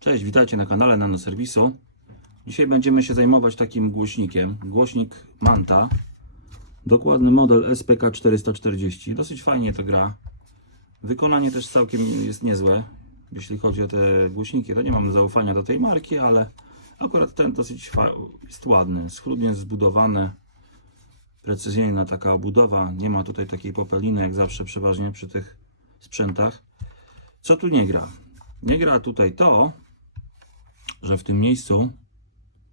Cześć, witajcie na kanale Nano Serwisu. Dzisiaj będziemy się zajmować takim głośnikiem. Głośnik Manta. Dokładny model SPK 440. Dosyć fajnie to gra. Wykonanie też całkiem jest niezłe. Jeśli chodzi o te głośniki, to nie mam zaufania do tej marki, ale akurat ten dosyć jest ładny. Schludnie zbudowany. Precyzyjna taka obudowa. Nie ma tutaj takiej popeliny, jak zawsze przeważnie przy tych sprzętach. Co tu nie gra? Nie gra tutaj to, że w tym miejscu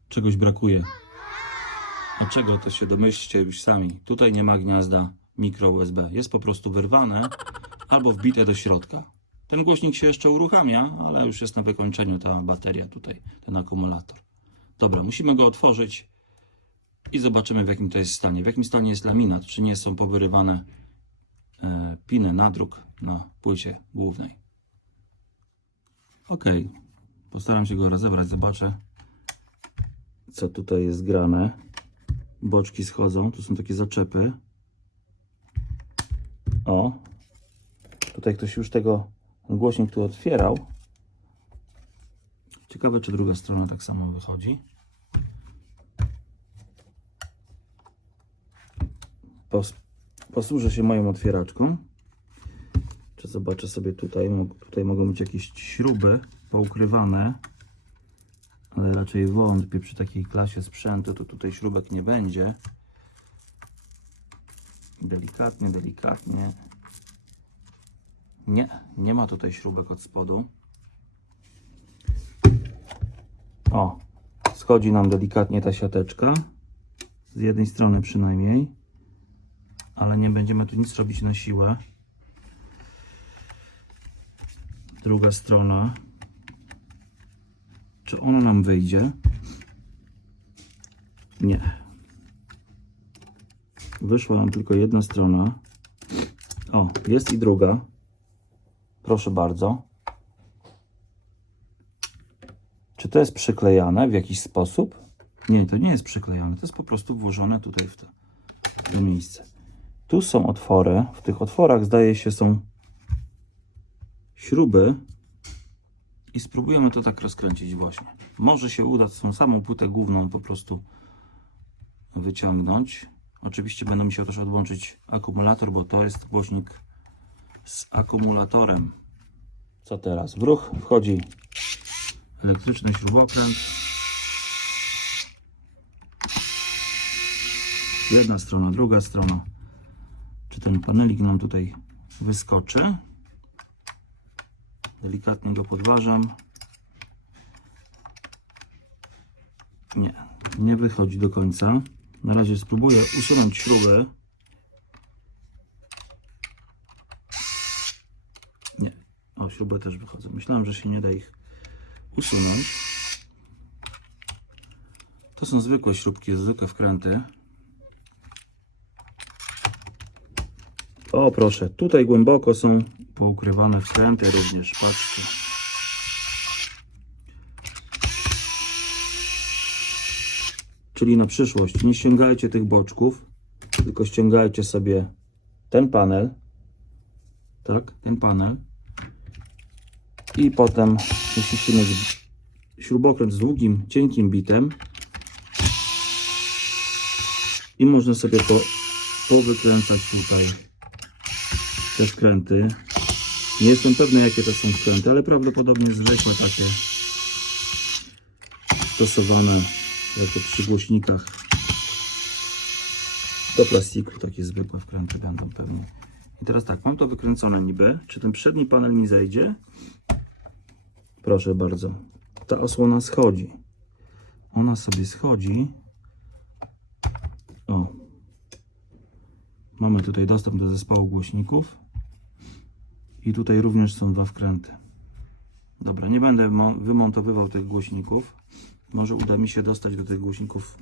czegoś brakuje. A czego to się domyślcie już sami. Tutaj nie ma gniazda mikro USB. Jest po prostu wyrwane albo wbite do środka. Ten głośnik się jeszcze uruchamia, ale już jest na wykończeniu ta bateria tutaj, ten akumulator. Dobra, musimy go otworzyć i zobaczymy w jakim to jest stanie. W jakim stanie jest laminat, czy nie są powyrywane e, piny nadruk na płycie głównej. Ok, postaram się go rozebrać, zobaczę co tutaj jest grane. Boczki schodzą, tu są takie zaczepy. O, tutaj ktoś już tego głośnik tu otwierał. Ciekawe, czy druga strona tak samo wychodzi. Pos, posłużę się moją otwieraczką. Czy zobaczę sobie tutaj, tutaj mogą być jakieś śruby poukrywane, ale raczej wątpię przy takiej klasie sprzętu, to tutaj śrubek nie będzie. Delikatnie, delikatnie. Nie, nie ma tutaj śrubek od spodu. O, schodzi nam delikatnie ta siateczka. Z jednej strony przynajmniej. Ale nie będziemy tu nic robić na siłę. Druga strona. Czy ono nam wyjdzie? Nie. Wyszła nam tylko jedna strona. O, jest i druga. Proszę bardzo. Czy to jest przyklejane w jakiś sposób? Nie, to nie jest przyklejane. To jest po prostu włożone tutaj w to, w to miejsce. Tu są otwory. W tych otworach zdaje się są śruby i spróbujemy to tak rozkręcić właśnie. Może się uda tą samą płytę główną po prostu wyciągnąć. Oczywiście będę musiał też odłączyć akumulator, bo to jest głośnik z akumulatorem. Co teraz? W ruch wchodzi elektryczny śrubokręt. Jedna strona, druga strona. Czy ten panelik nam tutaj wyskoczy? Delikatnie go podważam. Nie, nie wychodzi do końca. Na razie spróbuję usunąć śruby. Nie, o śruby też wychodzą. Myślałem, że się nie da ich usunąć. To są zwykłe śrubki, zwykłe wkręty. O proszę, tutaj głęboko są poukrywane wkręty również, patrzcie. Czyli na przyszłość nie ściągajcie tych boczków, tylko ściągajcie sobie ten panel. Tak, ten panel. I potem musicie mieć śrubokręt z długim, cienkim bitem. I można sobie po, powykręcać tutaj te wkręty. Nie jestem pewny jakie to są wkręty, ale prawdopodobnie zwykłe takie stosowane jako przy głośnikach do plastiku. Takie zwykłe wkręty będą pewnie. I teraz tak, mam to wykręcone niby. Czy ten przedni panel mi zejdzie? Proszę bardzo. Ta osłona schodzi. Ona sobie schodzi. O, Mamy tutaj dostęp do zespołu głośników. I tutaj również są dwa wkręty. Dobra, nie będę mo- wymontowywał tych głośników. Może uda mi się dostać do tych głośników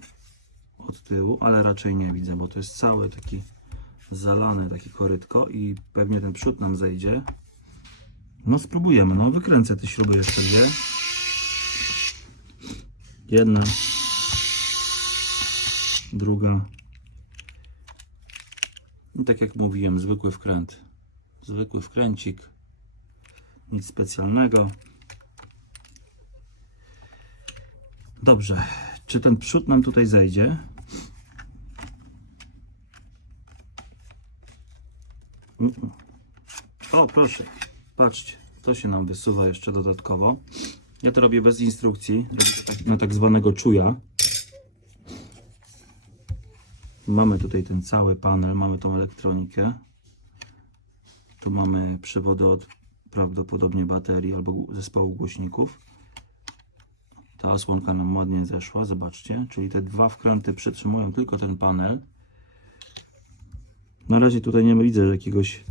od tyłu, ale raczej nie widzę, bo to jest cały taki zalany, taki korytko i pewnie ten przód nam zejdzie. No spróbujemy, no wykręcę te śruby jeszcze dwie. Jedna. Druga. I tak jak mówiłem, zwykły wkręt. Zwykły wkręcik. Nic specjalnego. Dobrze, czy ten przód nam tutaj zejdzie? O, proszę, patrzcie, to się nam wysuwa jeszcze dodatkowo. Ja to robię bez instrukcji, robię tak, na tak zwanego czuja. Mamy tutaj ten cały panel, mamy tą elektronikę. Tu mamy przewody od prawdopodobnie baterii albo zespołu głośników. Ta osłonka nam ładnie zeszła, zobaczcie. Czyli te dwa wkręty przytrzymują tylko ten panel. Na razie tutaj nie widzę jakiegoś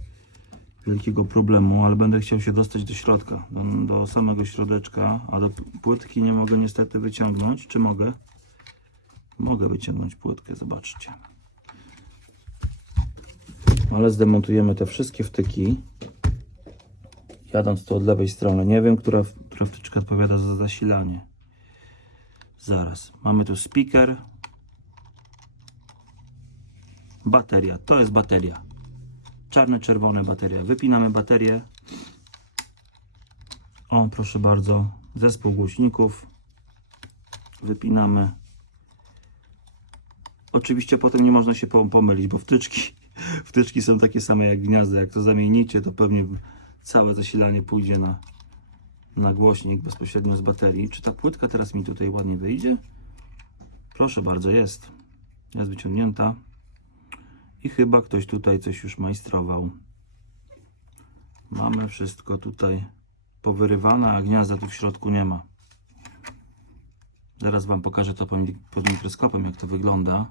wielkiego problemu, ale będę chciał się dostać do środka, do, do samego środeczka, a do płytki nie mogę niestety wyciągnąć. Czy mogę? Mogę wyciągnąć płytkę, zobaczcie. Ale zdemontujemy te wszystkie wtyki. Jadąc tu od lewej strony. Nie wiem, która, która wtyczka odpowiada za zasilanie. Zaraz. Mamy tu speaker. Bateria. To jest bateria. Czarne, czerwone baterie. Wypinamy baterię. O, proszę bardzo. Zespół głośników. Wypinamy. Oczywiście potem nie można się pom- pomylić, bo wtyczki, wtyczki są takie same jak gniazda. Jak to zamienicie, to pewnie całe zasilanie pójdzie na, na głośnik bezpośrednio z baterii. Czy ta płytka teraz mi tutaj ładnie wyjdzie? Proszę bardzo, jest. Jest wyciągnięta. I chyba ktoś tutaj coś już majstrował. Mamy wszystko tutaj powyrywane, a gniazda tu w środku nie ma. Zaraz Wam pokażę to pod mikroskopem, jak to wygląda.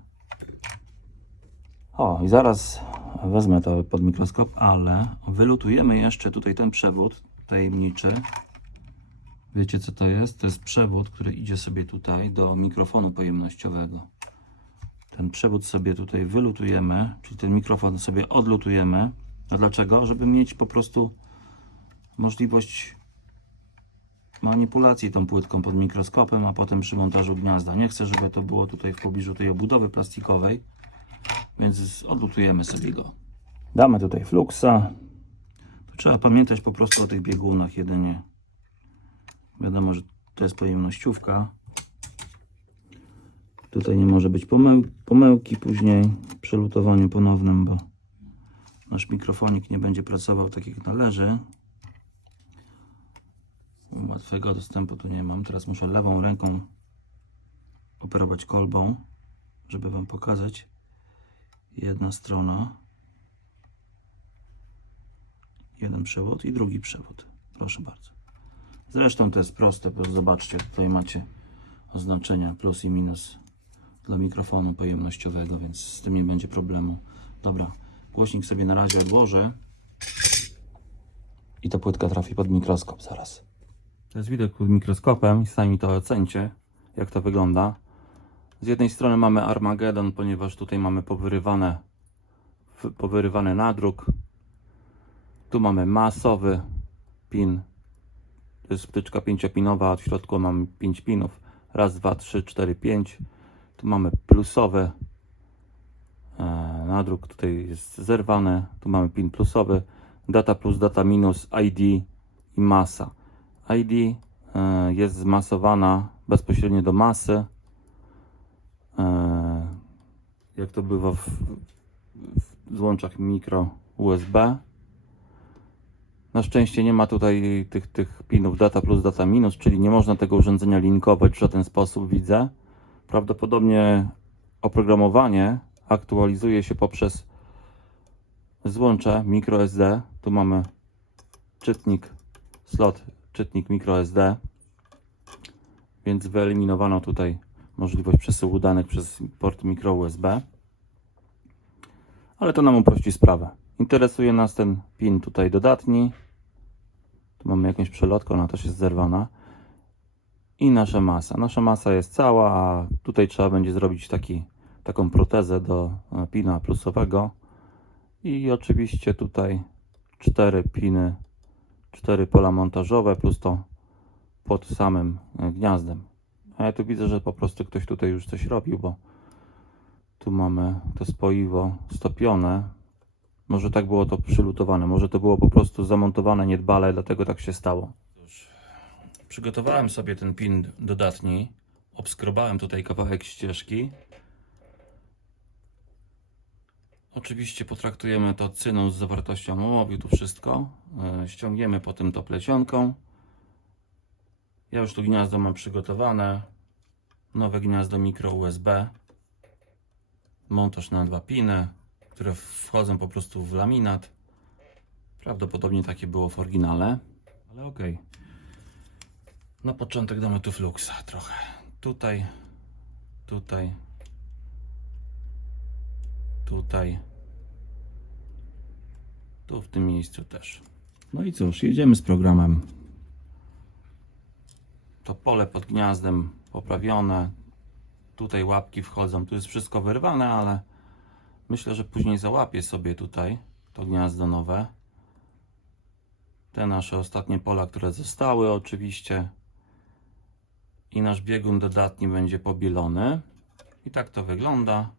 O, i zaraz wezmę to pod mikroskop, ale wylutujemy jeszcze tutaj ten przewód tajemniczy. Wiecie co to jest? To jest przewód, który idzie sobie tutaj do mikrofonu pojemnościowego. Ten przewód sobie tutaj wylutujemy, czyli ten mikrofon sobie odlutujemy. A dlaczego? Żeby mieć po prostu możliwość manipulacji tą płytką pod mikroskopem, a potem przy montażu gniazda. Nie chcę, żeby to było tutaj w pobliżu tej obudowy plastikowej, więc odlutujemy sobie go. Damy tutaj fluxa. Tu trzeba pamiętać po prostu o tych biegunach jedynie. Wiadomo, że to jest pojemnościówka. Tutaj nie może być pomył pomyłki później przy lutowaniu ponownym, bo nasz mikrofonik nie będzie pracował tak jak należy. Łatwego dostępu tu nie mam. Teraz muszę lewą ręką operować kolbą, żeby Wam pokazać. Jedna strona, jeden przewód i drugi przewód. Proszę bardzo. Zresztą to jest proste, bo zobaczcie, tutaj macie oznaczenia plus i minus dla mikrofonu pojemnościowego, więc z tym nie będzie problemu. Dobra, głośnik sobie na razie odłożę i ta płytka trafi pod mikroskop zaraz. To jest widok pod mikroskopem i sami to ocencie, jak to wygląda. Z jednej strony mamy Armageddon, ponieważ tutaj mamy powyrywane, powyrywany nadruk. Tu mamy masowy pin. To jest wtyczka pięciopinowa, a w środku mamy 5 pinów. Raz, dwa, trzy, cztery, pięć. Tu mamy plusowy e, nadruk, tutaj jest zerwany. Tu mamy pin plusowy, data plus, data minus, ID i masa. ID e, jest zmasowana bezpośrednio do masy. E, jak to bywa w, w złączach mikro USB. Na szczęście nie ma tutaj tych, tych pinów data plus, data minus, czyli nie można tego urządzenia linkować w żaden sposób, widzę. Prawdopodobnie oprogramowanie aktualizuje się poprzez złącze microSD. Tu mamy czytnik, slot, czytnik microSD, więc wyeliminowano tutaj możliwość przesyłu danych przez port micro USB. Ale to nam uprości sprawę. Interesuje nas ten pin tutaj dodatni. Tu mamy jakąś przelotkę, ona też jest zerwana. I nasza masa. Nasza masa jest cała, a tutaj trzeba będzie zrobić taki, taką protezę do e, pina plusowego. I oczywiście tutaj cztery piny, cztery pola montażowe plus to pod samym e, gniazdem. A ja tu widzę, że po prostu ktoś tutaj już coś robił, bo tu mamy to spoiwo stopione. Może tak było to przylutowane, może to było po prostu zamontowane niedbale, dlatego tak się stało. Przygotowałem sobie ten pin dodatni Obskrobałem tutaj kawałek ścieżki. Oczywiście potraktujemy to cyną z zawartością ołowiu, tu wszystko. E, Ściągniemy potem to plecionką. Ja już tu gniazdo mam przygotowane. Nowe gniazdo mikro USB. Montaż na dwa piny, które wchodzą po prostu w laminat. Prawdopodobnie takie było w oryginale, ale ok. Na początek damy tu fluxa trochę. Tutaj, tutaj, tutaj, tu w tym miejscu też. No i cóż, jedziemy z programem. To pole pod gniazdem poprawione. Tutaj łapki wchodzą. Tu jest wszystko wyrwane, ale myślę, że później załapię sobie tutaj to gniazdo nowe. Te nasze ostatnie pola, które zostały, oczywiście. I nasz biegun dodatni będzie pobielony. I tak to wygląda.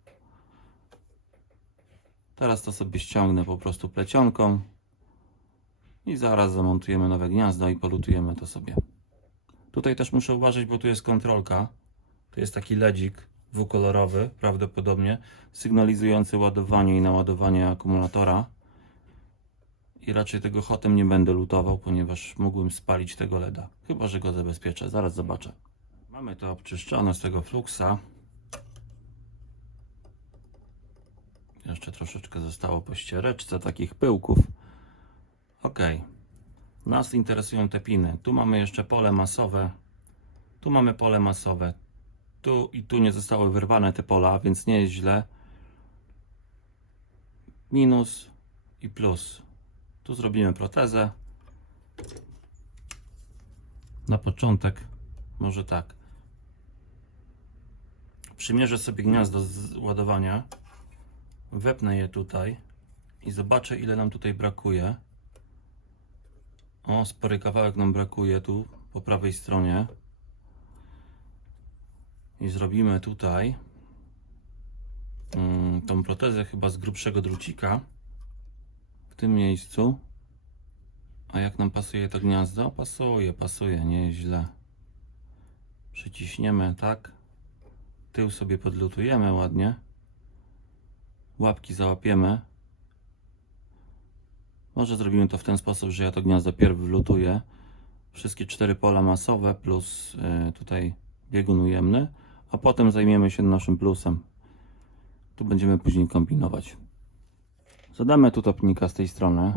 Teraz to sobie ściągnę po prostu plecionką. I zaraz zamontujemy nowe gniazdo i polutujemy to sobie. Tutaj też muszę uważać, bo tu jest kontrolka. To jest taki ledzik dwukolorowy, prawdopodobnie, sygnalizujący ładowanie i naładowanie akumulatora. I raczej tego hotem nie będę lutował, ponieważ mógłbym spalić tego LEDa. Chyba, że go zabezpieczę. Zaraz zobaczę. Mamy to obczyszczone z tego fluxa. Jeszcze troszeczkę zostało po ściereczce takich pyłków. Ok. Nas interesują te piny. Tu mamy jeszcze pole masowe. Tu mamy pole masowe. Tu i tu nie zostały wyrwane te pola, więc nie jest źle. Minus i plus. Tu zrobimy protezę. Na początek może tak. Przymierzę sobie gniazdo z ładowania. Wepnę je tutaj i zobaczę ile nam tutaj brakuje. O, spory kawałek nam brakuje tu po prawej stronie. I zrobimy tutaj mm, tą protezę chyba z grubszego drucika w tym miejscu. A jak nam pasuje to gniazdo? Pasuje, pasuje, nie jest źle. Przyciśniemy tak. Tył sobie podlutujemy ładnie. Łapki załapiemy. Może zrobimy to w ten sposób, że ja to gniazdo pierw wlutuję. Wszystkie cztery pola masowe plus y, tutaj biegun ujemny, a potem zajmiemy się naszym plusem. Tu będziemy później kombinować. Zadamy tu topnika z tej strony.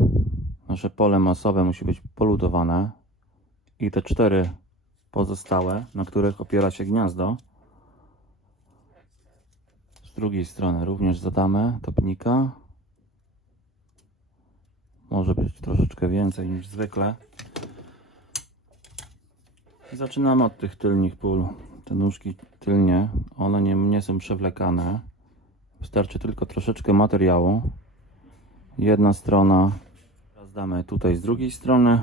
Nasze pole masowe musi być polutowane. I te cztery pozostałe, na których opiera się gniazdo. Z drugiej strony również zadamy topnika. Może być troszeczkę więcej niż zwykle. Zaczynamy od tych tylnych pól. Te nóżki tylnie, one nie, nie są przewlekane. Wystarczy tylko troszeczkę materiału. Jedna strona. Teraz damy tutaj z drugiej strony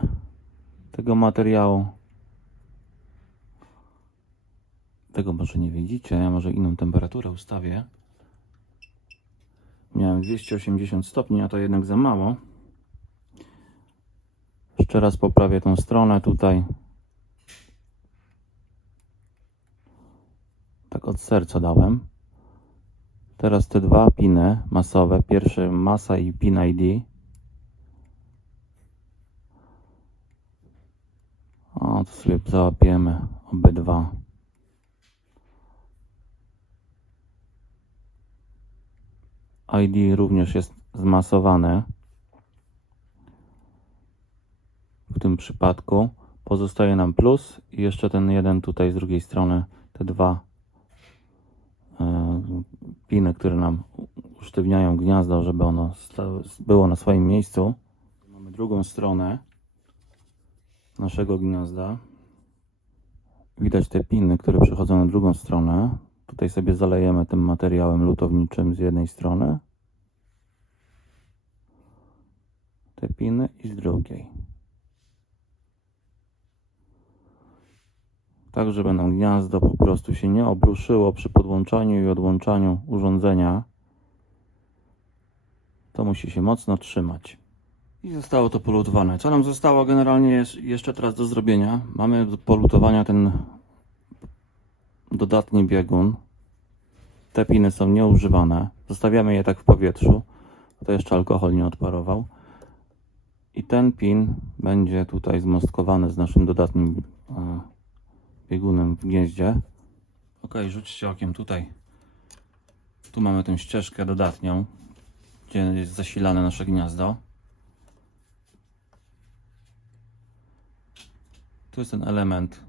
tego materiału. Tego może nie widzicie, ja może inną temperaturę ustawię. Miałem 280 stopni, a to jednak za mało. Jeszcze raz poprawię tą stronę tutaj. Tak od serca dałem. Teraz te dwa piny masowe. Pierwszy masa i pin ID. O, to sobie załapiemy obydwa. ID również jest zmasowane. W tym przypadku pozostaje nam plus i jeszcze ten jeden tutaj z drugiej strony te dwa e, piny, które nam usztywniają gniazdo, żeby ono było na swoim miejscu. Mamy drugą stronę naszego gniazda. Widać te piny, które przechodzą na drugą stronę. Tutaj sobie zalejemy tym materiałem lutowniczym z jednej strony. Te piny i z drugiej. Tak żeby nam gniazdo po prostu się nie obruszyło przy podłączaniu i odłączaniu urządzenia. To musi się mocno trzymać. I zostało to polutowane. Co nam zostało generalnie jeszcze teraz do zrobienia? Mamy do polutowania ten dodatni biegun. Te piny są nieużywane. Zostawiamy je tak w powietrzu. To jeszcze alkohol nie odparował. I ten pin będzie tutaj zmostkowany z naszym dodatnim e, biegunem w gnieździe. Ok, rzućcie okiem tutaj. Tu mamy tę ścieżkę dodatnią, gdzie jest zasilane nasze gniazdo. Tu jest ten element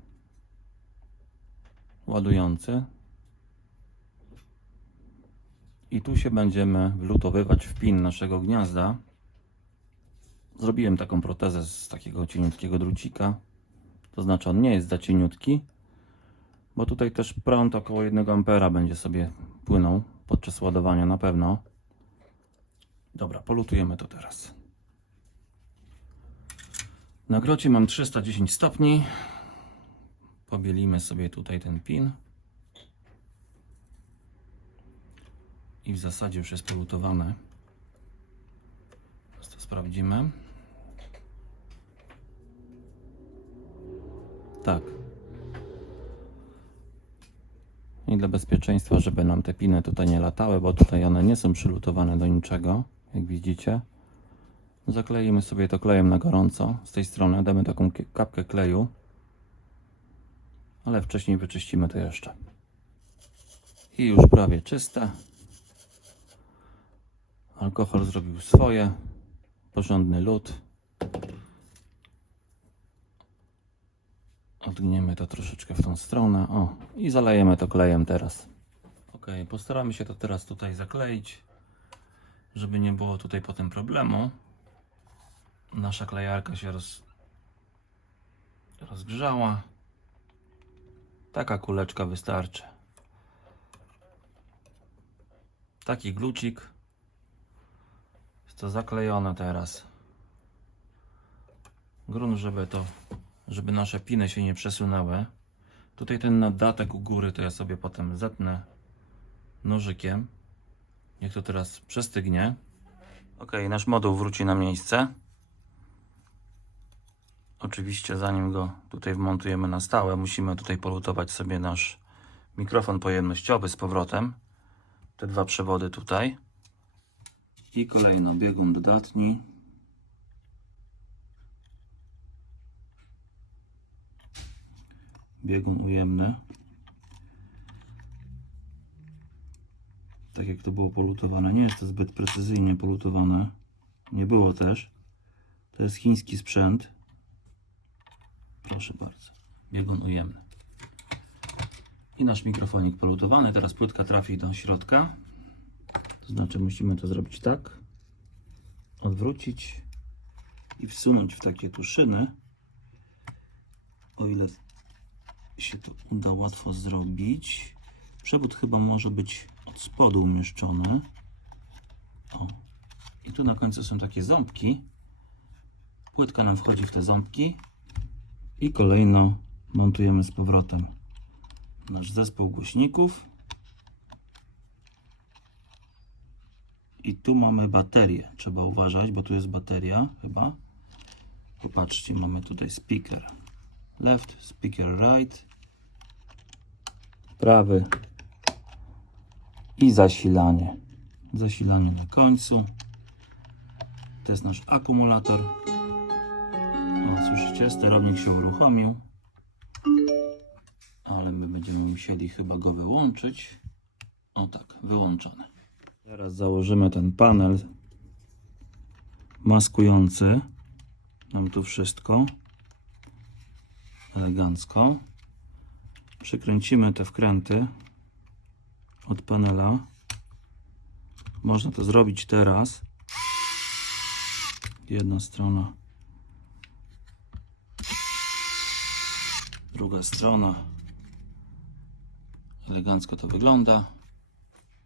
ładujący. I tu się będziemy wlutowywać w pin naszego gniazda. Zrobiłem taką protezę z takiego cieniutkiego drucika. To znaczy on nie jest za cieniutki, bo tutaj też prąd około 1 ampera będzie sobie płynął podczas ładowania na pewno. Dobra, polutujemy to teraz. Na grocie mam 310 stopni. Pobielimy sobie tutaj ten pin. I w zasadzie już jest polutowane. Teraz to sprawdzimy. Tak. I dla bezpieczeństwa, żeby nam te piny tutaj nie latały, bo tutaj one nie są przylutowane do niczego, jak widzicie. Zakleimy sobie to klejem na gorąco. Z tej strony damy taką kapkę kleju. Ale wcześniej wyczyścimy to jeszcze. I już prawie czyste. Alkohol zrobił swoje. Porządny lód. Odgniemy to troszeczkę w tą stronę. O, i zalejemy to klejem teraz. Ok, postaramy się to teraz tutaj zakleić, żeby nie było tutaj potem problemu. Nasza klejarka się roz... rozgrzała. Taka kuleczka wystarczy. Taki glucik. Jest to zaklejone teraz. Grunt, żeby to, żeby nasze piny się nie przesunęły. Tutaj ten nadatek u góry to ja sobie potem zetnę nożykiem. Niech to teraz przestygnie. Ok, nasz moduł wróci na miejsce. Oczywiście zanim go tutaj wmontujemy na stałe, musimy tutaj polutować sobie nasz mikrofon pojemnościowy z powrotem. Te dwa przewody tutaj. I kolejno biegun dodatni. Biegun ujemny. Tak jak to było polutowane. Nie jest to zbyt precyzyjnie polutowane. Nie było też. To jest chiński sprzęt. Proszę bardzo. Biegun ujemny. I nasz mikrofonik polutowany. Teraz płytka trafi do środka. To znaczy musimy to zrobić tak. Odwrócić i wsunąć w takie tu szyny. O ile się to uda łatwo zrobić. Przewód chyba może być od spodu umieszczony. O. I tu na końcu są takie ząbki. Płytka nam wchodzi w te ząbki. I kolejno montujemy z powrotem nasz zespół głośników. I tu mamy baterię. Trzeba uważać, bo tu jest bateria chyba. Popatrzcie, mamy tutaj speaker left, speaker right, prawy i zasilanie. Zasilanie na końcu. To jest nasz akumulator. O, słyszycie, sterownik się uruchomił. Ale my będziemy musieli chyba go wyłączyć. O tak, wyłączony. Teraz założymy ten panel maskujący nam tu wszystko elegancko. Przykręcimy te wkręty od panela. Można to zrobić teraz. Jedna strona, druga strona. Elegancko to wygląda.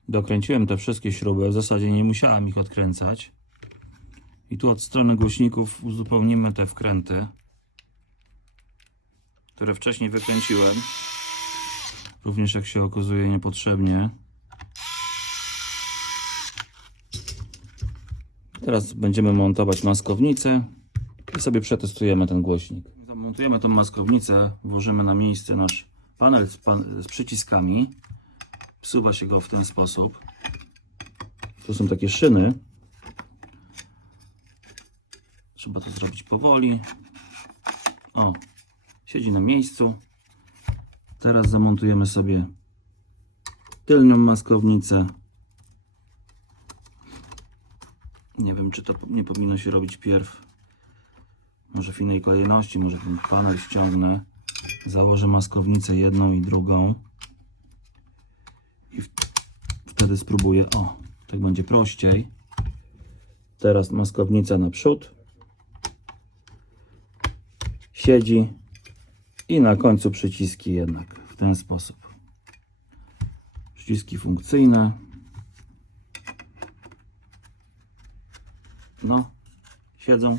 Dokręciłem te wszystkie śruby, w zasadzie nie musiałem ich odkręcać. I tu od strony głośników uzupełnimy te wkręty, które wcześniej wykręciłem. Również jak się okazuje niepotrzebnie. Teraz będziemy montować maskownicę i sobie przetestujemy ten głośnik. Zamontujemy tą maskownicę, włożymy na miejsce nasz panel z, pan, z przyciskami. Wsuwa się go w ten sposób. Tu są takie szyny. Trzeba to zrobić powoli. O, siedzi na miejscu. Teraz zamontujemy sobie tylnią maskownicę. Nie wiem, czy to nie powinno się robić pierw. Może w innej kolejności, może ten panel ściągnę. Założę maskownicę jedną i drugą. I wtedy spróbuję. O, tak będzie prościej. Teraz maskownica naprzód. Siedzi. I na końcu przyciski jednak w ten sposób. Przyciski funkcyjne. No, siedzą.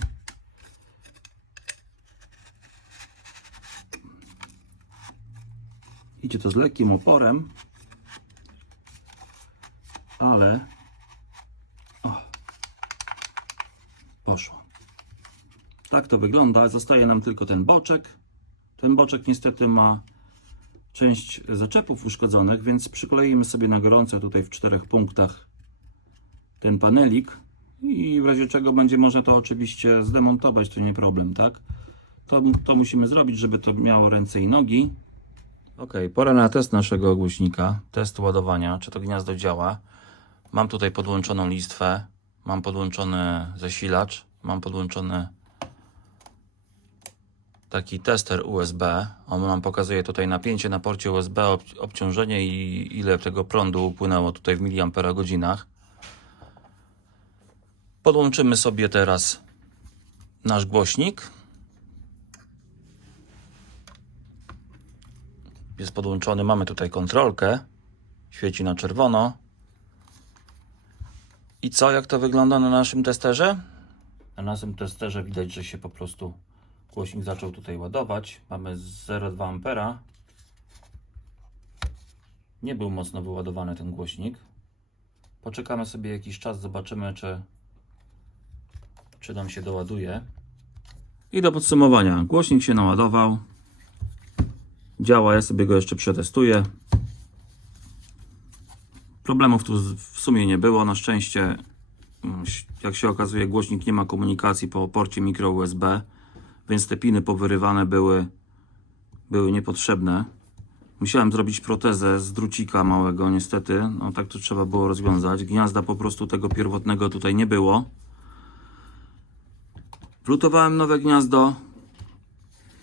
Idzie to z lekkim oporem, ale o, poszło. Tak to wygląda. Zostaje nam tylko ten boczek. Ten boczek niestety ma część zaczepów uszkodzonych, więc przykleimy sobie na gorąco tutaj w czterech punktach ten panelik i w razie czego będzie można to oczywiście zdemontować, to nie problem, tak? To, to musimy zrobić, żeby to miało ręce i nogi. Ok, pora na test naszego głośnika, test ładowania, czy to gniazdo działa. Mam tutaj podłączoną listwę, mam podłączony zasilacz, mam podłączony taki tester USB. On nam pokazuje tutaj napięcie na porcie USB, ob obciążenie i ile tego prądu upłynęło tutaj w miliampera godzinach. Podłączymy sobie teraz nasz głośnik. Jest podłączony, mamy tutaj kontrolkę. Świeci na czerwono. I co, jak to wygląda na naszym testerze? Na naszym testerze widać, że się po prostu głośnik zaczął tutaj ładować. Mamy 0,2 ampera. Nie był mocno wyładowany ten głośnik. Poczekamy sobie jakiś czas, zobaczymy, czy, czy nam się doładuje. I do podsumowania. Głośnik się naładował. Działa, ja sobie go jeszcze przetestuję. Problemów tu w sumie nie było. Na szczęście, mm, jak się okazuje, głośnik nie ma komunikacji po porcie mikro USB, więc te piny powyrywane były, były niepotrzebne. Musiałem zrobić protezę z drucika małego, niestety. No tak to trzeba było rozwiązać. Gniazda po prostu tego pierwotnego tutaj nie było. Wlutowałem nowe gniazdo,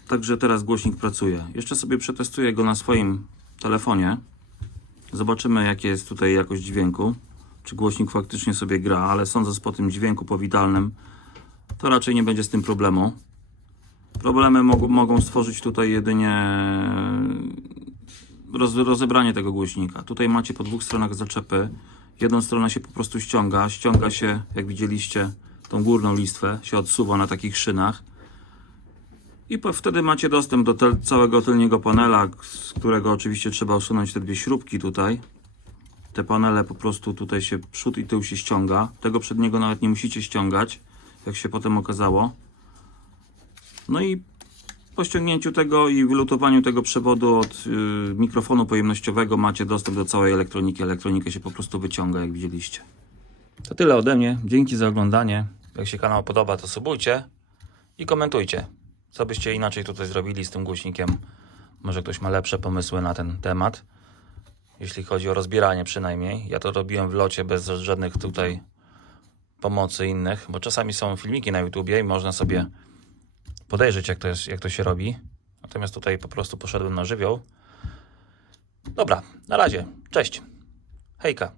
także teraz głośnik pracuje. Jeszcze sobie przetestuję go na swoim telefonie. Zobaczymy, jakie jest tutaj jakość dźwięku. Czy głośnik faktycznie sobie gra, ale sądząc po tym dźwięku powitalnym, to raczej nie będzie z tym problemu. Problemy mogą, mogą stworzyć tutaj jedynie roz, rozebranie tego głośnika. Tutaj macie po dwóch stronach zaczepy. Jedną stronę się po prostu ściąga. Ściąga się, jak widzieliście, tą górną listwę, się odsuwa na takich szynach. I wtedy macie dostęp do tel, całego tylniego panela, z którego oczywiście trzeba usunąć te dwie śrubki tutaj. Te panele po prostu tutaj się przód i tył się ściąga. Tego przedniego nawet nie musicie ściągać, jak się potem okazało. No i po ściągnięciu tego i wylutowaniu tego przewodu od y, mikrofonu pojemnościowego macie dostęp do całej elektroniki. Elektronikę się po prostu wyciąga, jak widzieliście. To tyle ode mnie. Dzięki za oglądanie. Jak się kanał podoba, to subujcie i komentujcie. Co byście inaczej tutaj zrobili z tym głośnikiem? Może ktoś ma lepsze pomysły na ten temat. Jeśli chodzi o rozbieranie przynajmniej. Ja to robiłem w locie bez żadnych tutaj pomocy innych, bo czasami są filmiki na YouTubie i można sobie podejrzeć, jak to, jest, jak to się robi. Natomiast tutaj po prostu poszedłem na żywioł. Dobra, na razie. Cześć. Hejka.